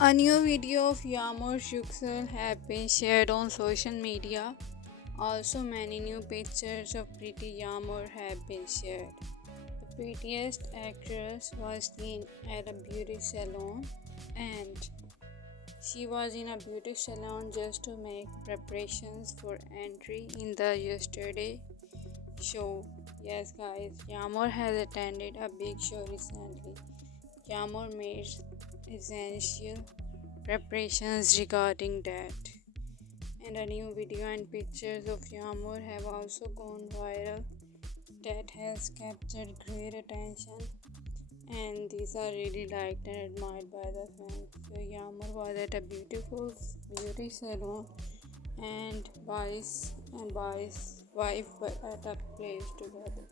A new video of Yagmur Yuksel have been shared on social media. Also, many new pictures of pretty Yagmur have been shared. The prettiest actress was seen at a beauty salon, and she was in a beauty salon just to make preparations for entry in the yesterday show. Yes, guys, Yagmur has attended a big show recently. Yagmur made essential preparations regarding that. And a new video and pictures of Yagmur have also gone viral that has captured great attention, and these are really liked and admired by the fans. So Yagmur was at a beautiful beauty salon, and Baris wife were at a place together.